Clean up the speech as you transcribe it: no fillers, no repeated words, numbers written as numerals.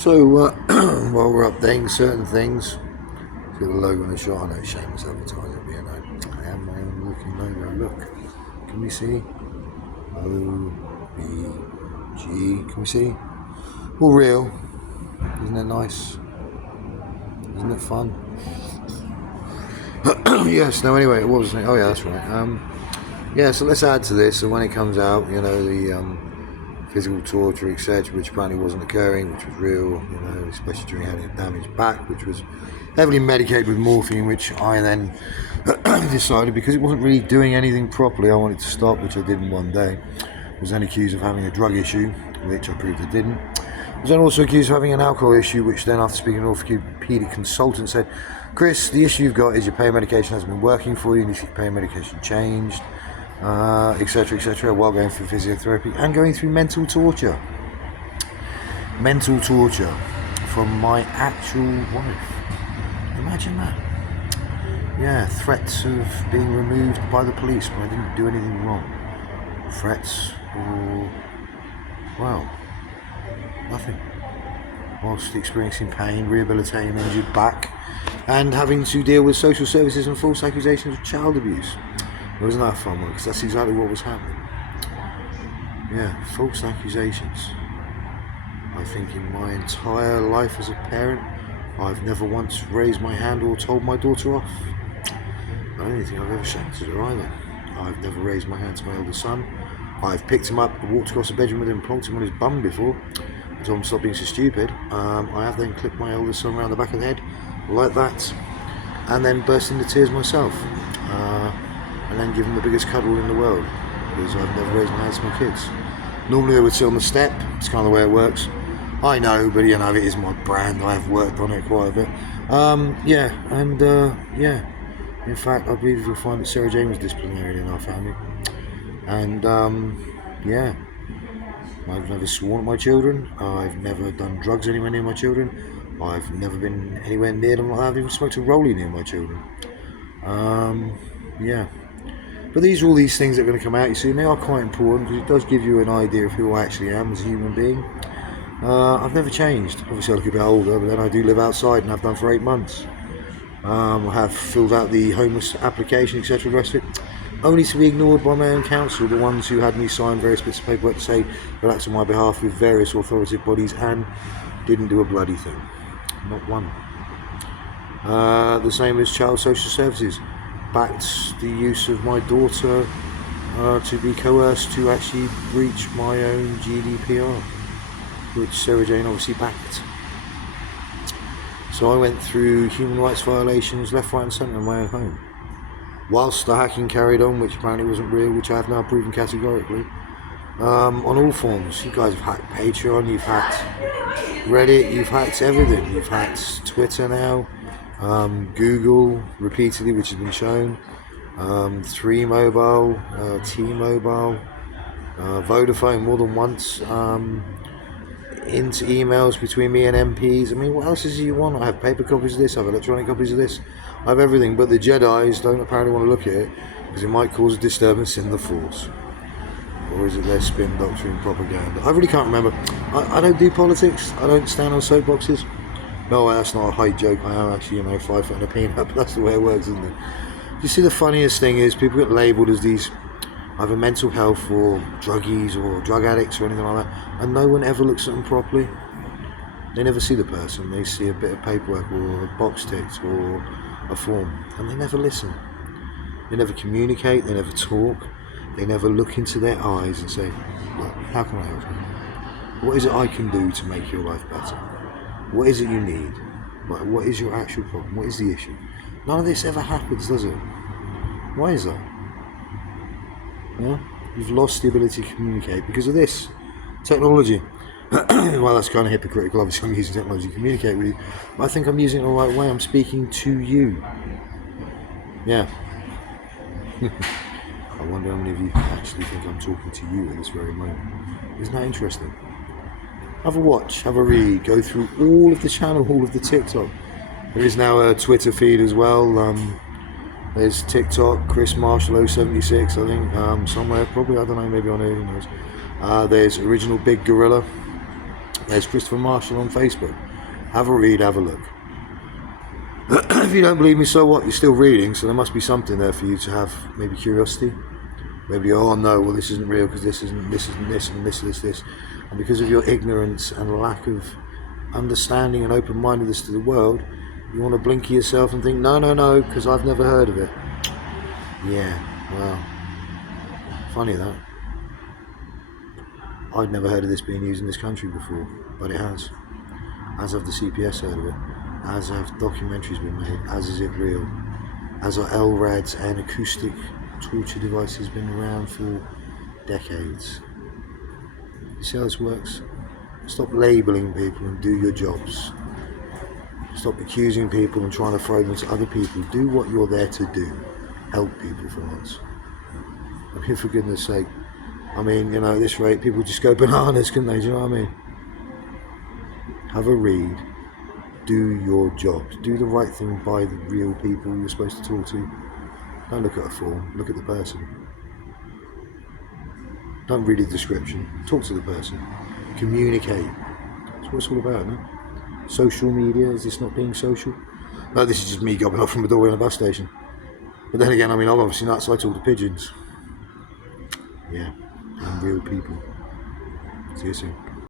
So while we're updating certain things, got a logo on the shot. I know shameless advertising, but you know, I have my own looking logo. Look, can we see? O-B-G. Can we see? All real. Isn't it nice? Isn't it fun? Yes. No. Anyway, what was it? Oh yeah, that's right. Yeah. So let's add to this. So when it comes out, you know, the physical torture, etc., which apparently wasn't occurring, which was real, you know, especially during having a damaged back, which was heavily medicated with morphine, which I then decided, because it wasn't really doing anything properly, I wanted to stop, which I did in one day. I was then accused of having a drug issue, which I proved I didn't. I was then also accused of having an alcohol issue, which then, after speaking to an orthopedic consultant, said, Chris, the issue you've got is your pain medication hasn't been working for you, and your pain medication changed, etc., while going through physiotherapy and going through mental torture. Mental torture from my actual wife. Imagine that. Yeah, threats of being removed by the police when I didn't do anything wrong. Threats or, well, nothing. Whilst experiencing pain, rehabilitating an injured back, and having to deal with social services and false accusations of child abuse. It wasn't that fun one, because that's exactly what was happening. Yeah, false accusations. I think in my entire life as a parent, I've never once raised my hand or told my daughter off. I don't think I've ever shouted at her either. I've never raised my hand to my eldest son. I've picked him up, walked across the bedroom with him, plonked him on his bum before. I told him to stop being so stupid. I have then clipped my eldest son around the back of the head, like that, and then burst into tears myself. And then give them the biggest cuddle in the world, because I've never raised my hands to my kids. Normally they would sit on the step. It's kind of the way it works. I know, but you know, it is my brand. I have worked on it quite a bit. Yeah. In fact, I believe you'll find that Sarah Jane was disciplinarian in our family. And yeah, I've never sworn at my children. I've never done drugs anywhere near my children. I've never been anywhere near them. I've even smoked a rollie near my children. Yeah. But these are all these things that are going to come out, you see, and they are quite important, because it does give you an idea of who I actually am as a human being. I've never changed. Obviously I look a bit older, but then I do live outside, and I've done for 8 months. I have filled out the homeless application, etc., the rest of it, only to be ignored by my own council, the ones who had me sign various bits of paperwork to say that acts on my behalf with various authoritative bodies, and didn't do a bloody thing. Not one. The same as child social services. Backed the use of my daughter to be coerced to actually breach my own GDPR, which Sarah Jane obviously backed. So I went through human rights violations left, right and centre in my own home, whilst the hacking carried on, which apparently wasn't real, which I have now proven categorically, on all forms. You guys have hacked Patreon, you've hacked Reddit, you've hacked everything. You've hacked Twitter now, Google repeatedly, which has been shown, 3 Mobile, T-Mobile, Vodafone more than once, into emails between me and MPs. I mean, what else is it you want? I have paper copies of this, I have electronic copies of this, I have everything, but the Jedis don't apparently want to look at it, because it might cause a disturbance in the Force. Or is it their spin doctrine propaganda? I really can't remember. I don't do politics, I don't stand on soapboxes. No, that's not a height joke. I am actually, 5 foot and a peanut, but that's the way it works, isn't it? You see, the funniest thing is people get labelled as these either mental health or druggies or drug addicts or anything like that, and no one ever looks at them properly. They never see the person. They see a bit of paperwork or a box ticked or a form, and they never listen. They never communicate. They never talk. They never look into their eyes and say, "Look, how can I help you? What is it I can do to make your life better? What is it you need? Like, what is your actual problem? What is the issue?" None of this ever happens, does it? Why is that? Yeah? You've lost the ability to communicate because of this technology. Well, that's kind of hypocritical. Obviously, I'm using technology to communicate with you, but I think I'm using it the right way. I'm speaking to you. Yeah. I wonder how many of you actually think I'm talking to you at this very moment. Isn't that interesting? Have a watch, have a read, go through all of the channel, all of the TikTok. There is now a Twitter feed as well. There's TikTok, Chris Marshall 076, I think, somewhere, probably, I don't know, maybe on here, who knows. There's Original.Big.Gorillah. There's Christopher Marshall on Facebook. Have a read, have a look. If you don't believe me, so what? You're still reading, so there must be something there for you to have maybe curiosity. Maybe, oh no, well this isn't real because this isn't this, and this. And because of your ignorance and lack of understanding and open-mindedness to the world, you want to blinker yourself and think, no, because I've never heard of it. Yeah, well, funny that. I'd never heard of this being used in this country before, but it has. As have the CPS heard of it. As have documentaries been made. As is it real. As are LRADs and acoustic torture devices been around for decades. You see how this works? Stop labelling people and do your jobs. Stop accusing people and trying to throw them to other people. Do what you're there to do. Help people for once. I mean, for goodness sake. I mean, you know, at this rate, people just go bananas, couldn't they? Do you know what I mean? Have a read. Do your jobs. Do the right thing by the real people you're supposed to talk to. Don't look at a form. Look at the person. Don't read a description. Talk to the person. Communicate. That's what it's all about, no? Social media, is this not being social? No, this is just me gobbling off from a doorway in a bus station. But then again, I mean, I'm obviously nuts, so I talk to pigeons. Yeah, and real people. See you soon.